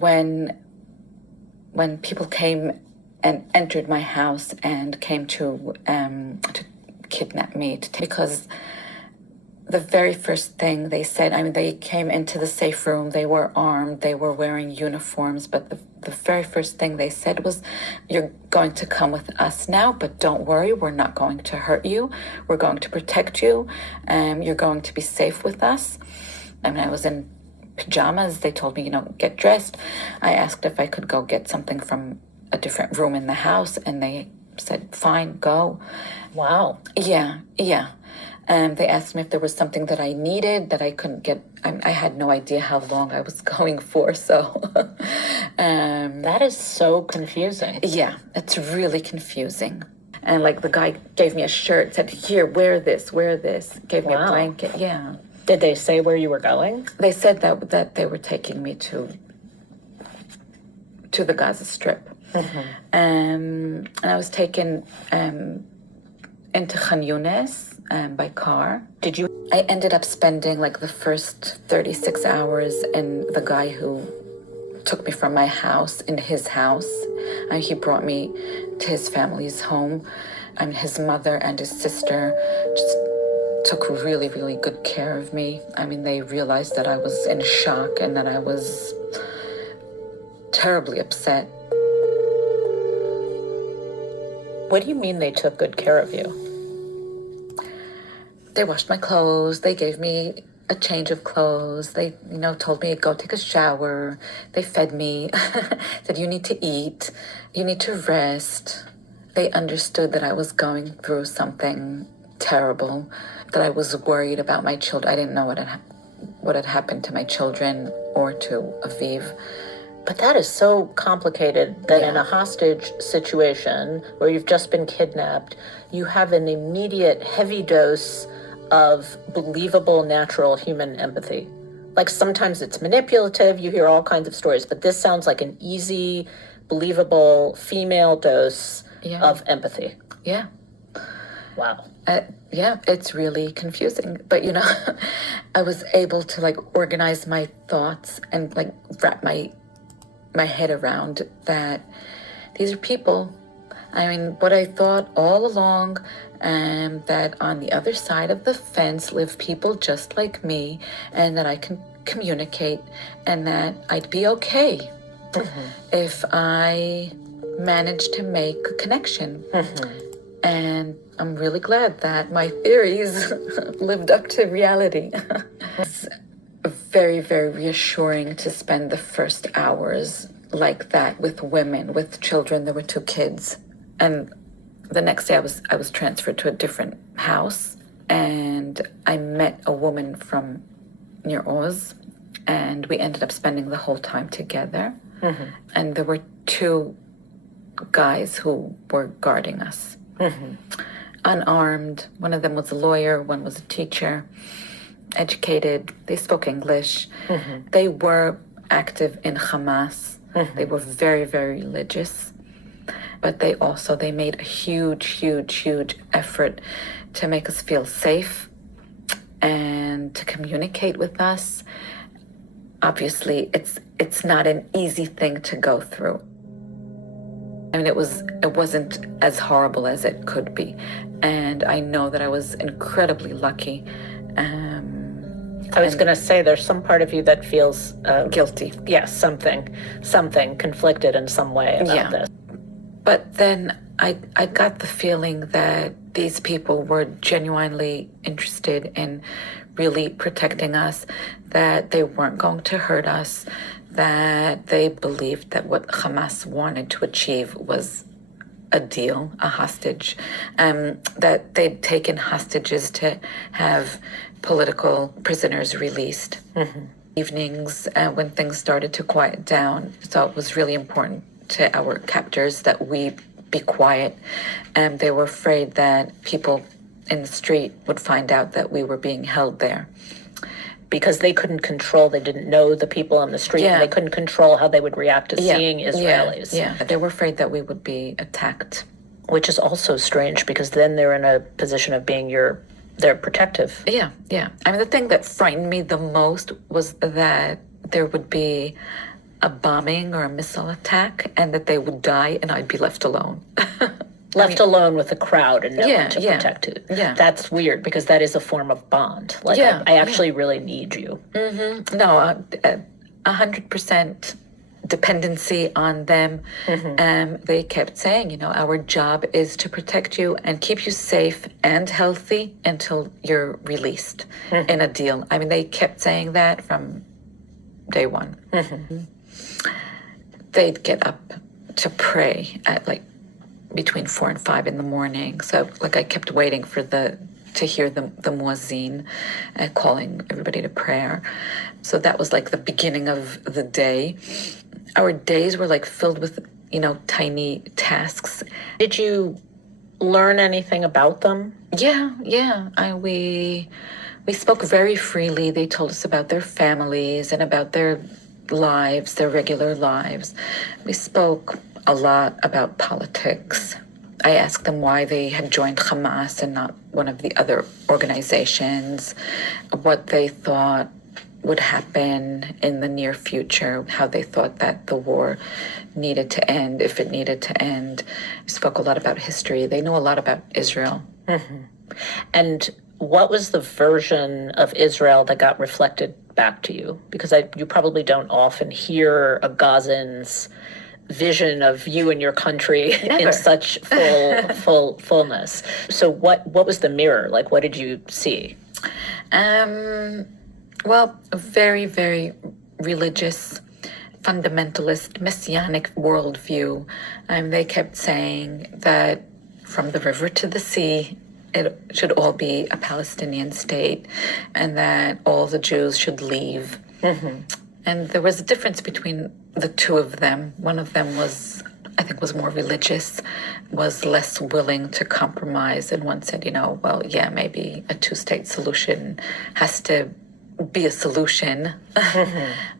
when people came and entered my house and came to kidnap me, because the very first thing they said, I mean, they came into the safe room, they were armed, they were wearing uniforms, but the very first thing they said was, "You're going to come with us now, but don't worry, we're not going to hurt you. We're going to protect you. You're going to be safe with us." I mean, I was in pajamas. They told me, get dressed. I asked if I could go get something from a different room in the house, and they said, "Fine, go." Wow. Yeah. They asked me if there was something that I needed that I couldn't get. I had no idea how long I was going for, so. That is so confusing. Yeah, it's really confusing. And the guy gave me a shirt, said, "Here, wear this, gave me a blanket, yeah. Did they say where you were going? They said that they were taking me to the Gaza Strip. Mm-hmm. And I was taken into Khan Yunis by car. I ended up spending the first 36 hours in the guy who took me from my house in his house. He brought me to his family's home. His mother and his sister just took really, really good care of me. They realized that I was in shock and that I was terribly upset. What do you mean they took good care of you? They washed my clothes. They gave me a change of clothes. They, told me, "Go take a shower." They fed me. Said, "You need to eat. You need to rest." They understood that I was going through something terrible, that I was worried about my children. I didn't know what had happened to my children or to Aviv. But that is so complicated that in a hostage situation where you've just been kidnapped, you have an immediate heavy dose of believable, natural human empathy. Sometimes it's manipulative, you hear all kinds of stories, but this sounds like an easy, believable female dose of empathy. Yeah. Wow. Yeah, it's really confusing. But, I was able to organize my thoughts and wrap my head around that these are people. What I thought all along, that on the other side of the fence live people just like me, and that I can communicate, and that I'd be okay if I managed to make a connection. And I'm really glad that my theories lived up to reality. It's very, very reassuring to spend the first hours like that with women, with children. There were 2 kids. And the next day I was transferred to a different house, and I met a woman from near Oz, and we ended up spending the whole time together. And there were 2 guys who were guarding us. Unarmed. One of them was a lawyer, one was a teacher, educated. They spoke English. They were active in Hamas. They were very, very religious. But they made a huge, huge, huge effort to make us feel safe and to communicate with us. Obviously, it's not an easy thing to go through. It wasn't as horrible as it could be. And I know that I was incredibly lucky. I was going to say, there's some part of you that feels guilty. Yes, something conflicted in some way about this. But then I got the feeling that these people were genuinely interested in really protecting us, that they weren't going to hurt us, that they believed that what Hamas wanted to achieve was a deal, a hostage, that they'd taken hostages to have political prisoners released. Evenings, when things started to quiet down, so it was really important to our captors that we be quiet. And they were afraid that people in the street would find out that we were being held there. Because they didn't know the people on the street, and they couldn't control how they would react to seeing Israelis. Yeah, they were afraid that we would be attacked. Which is also strange, because then they're in a position of being they're protective. Yeah. The thing that frightened me the most was that there would be a bombing or a missile attack, and that they would die and I'd be left alone. Left alone with a crowd and no Yeah, one to yeah, protect you. yeah. That's weird because that is a form of bond. Like, Yeah, I actually really need you. No, 100% dependency on them. They kept saying, you know, our job is to protect you and keep you safe and healthy until you're released in a deal. I mean, they kept saying that from day one. They'd get up to pray at like between 4 and 5 in the morning. So like I kept waiting for to hear the muezzin calling everybody to prayer. So that was like the beginning of the day. Our days were like filled with, you know, tiny tasks. Did you learn anything about them? Yeah. We spoke very freely. They told us about their families and about their lives, their regular lives. We spoke a lot about politics. I asked them why they had joined Hamas and not one of the other organizations, what they thought would happen in the near future, how they thought that the war needed to end, if it needed to end. We spoke a lot about history. They know a lot about Israel. And what was the version of Israel that got reflected back to you? Because you probably don't often hear a Gazan's vision of you and your country in such fullness. So what was the mirror? Like, what did you see? Well, a very, very religious, fundamentalist, messianic worldview. They kept saying that from the river to the sea, it should all be a Palestinian state, and that all the Jews should leave. And there was a difference between the two of them. One of them was, I think, was more religious, was less willing to compromise. And one said, you know, well, yeah, maybe a two-state solution has to be a solution,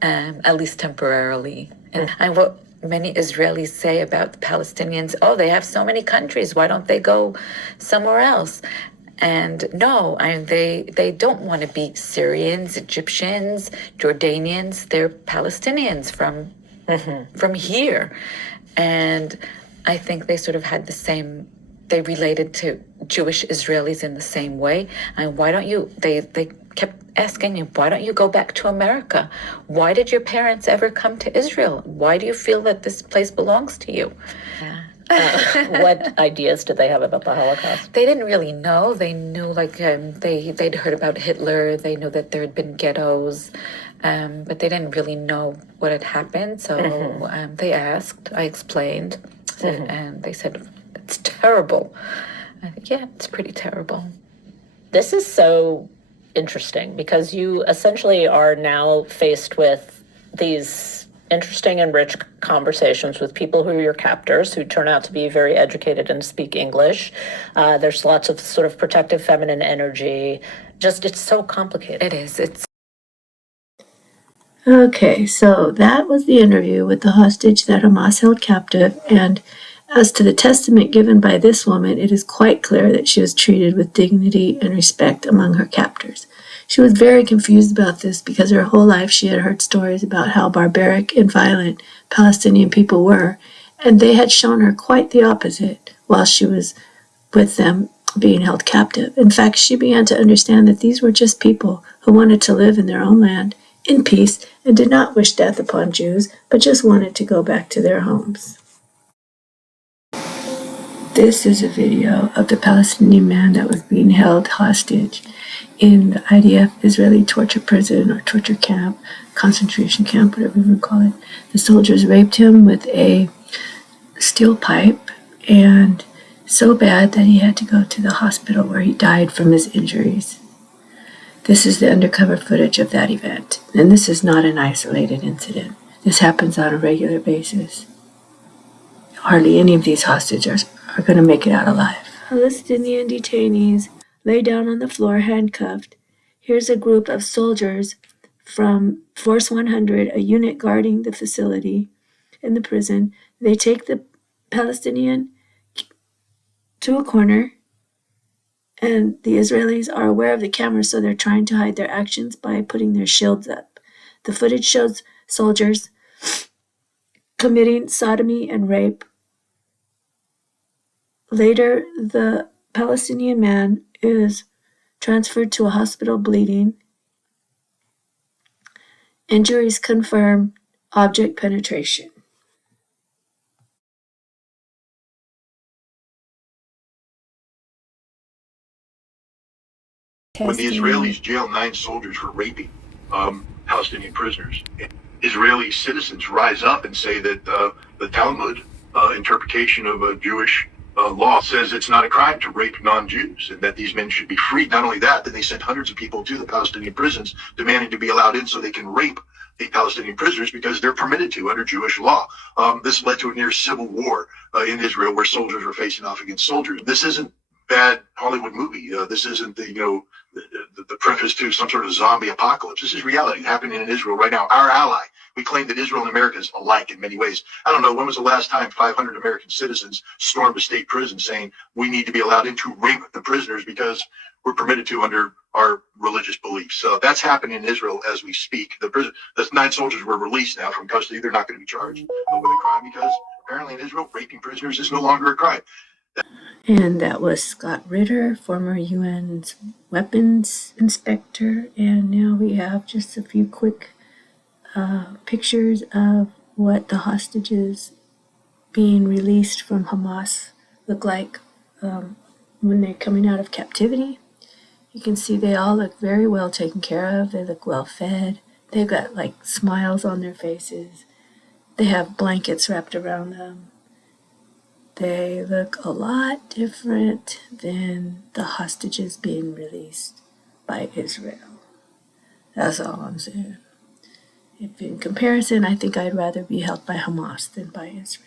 at least temporarily. And what many Israelis say about the Palestinians, oh, they have so many countries, why don't they go somewhere else? And no, they don't want to be Syrians, Egyptians, Jordanians. They're Palestinians from here. And I think they sort of had the same, they related to Jewish Israelis in the same way. And why don't you, they kept asking him, why don't you go back to America? Why did your parents ever come to Israel? Why do you feel that this place belongs to you? What ideas did they have about the Holocaust? They didn't really know. They knew, like, they'd heard about Hitler. They knew that there had been ghettos, but they didn't really know what had happened. So they asked. I explained, and they said, it's terrible. I think, yeah, it's pretty terrible. This is so interesting because you essentially are now faced with these interesting and rich conversations with people who are your captors, who turn out to be very educated and speak English. There's lots of sort of protective feminine energy. Just, it's so complicated. It is. It's Okay, so that was the interview with the hostage that Hamas held captive, and as to the testament given by this woman, it is quite clear that she was treated with dignity and respect among her captors. She was very confused about this because her whole life she had heard stories about how barbaric and violent Palestinian people were, and they had shown her quite the opposite while she was with them being held captive. In fact, she began to understand that these were just people who wanted to live in their own land in peace and did not wish death upon Jews, but just wanted to go back to their homes. This is a video of the Palestinian man that was being held hostage in the IDF Israeli torture prison or torture camp, concentration camp, whatever you want to call it. The soldiers raped him with a steel pipe, and so bad that he had to go to the hospital where he died from his injuries. This is the undercover footage of that event, and this is not an isolated incident. This happens on a regular basis. Hardly any of these hostages are going to make it out alive. Palestinian detainees lay down on the floor handcuffed. Here's a group of soldiers from Force 100, a unit guarding the facility in the prison. They take the Palestinian to a corner, and the Israelis are aware of the camera, so they're trying to hide their actions by putting their shields up. The footage shows soldiers committing sodomy and rape. Later, the Palestinian man is transferred to a hospital bleeding. Injuries confirm object penetration. When the Israelis jail 9 soldiers for raping Palestinian prisoners, Israeli citizens rise up and say that the Talmud interpretation of a Jewish law says it's not a crime to rape non-Jews and that these men should be freed. Not only that, then they sent hundreds of people to the Palestinian prisons demanding to be allowed in so they can rape the Palestinian prisoners because they're permitted to under Jewish law. This led to a near civil war in Israel where soldiers were facing off against soldiers. This isn't bad Hollywood movie. This isn't the preface to some sort of zombie apocalypse. This is reality happening in Israel right now. Our ally. We claim that Israel and America is alike in many ways. I don't know, when was the last time 500 American citizens stormed a state prison saying we need to be allowed in to rape the prisoners because we're permitted to under our religious beliefs. So that's happening in Israel as we speak. The 9 soldiers were released now from custody. They're not going to be charged with a crime because apparently in Israel, raping prisoners is no longer a crime. And that was Scott Ritter, former UN's weapons inspector. And now we have just a few quick pictures of what the hostages being released from Hamas look like when they're coming out of captivity. You can see they all look very well taken care of. They look well fed. They've got like smiles on their faces. They have blankets wrapped around them. They look a lot different than the hostages being released by Israel. That's all I'm saying. If in comparison, I think I'd rather be held by Hamas than by Israel.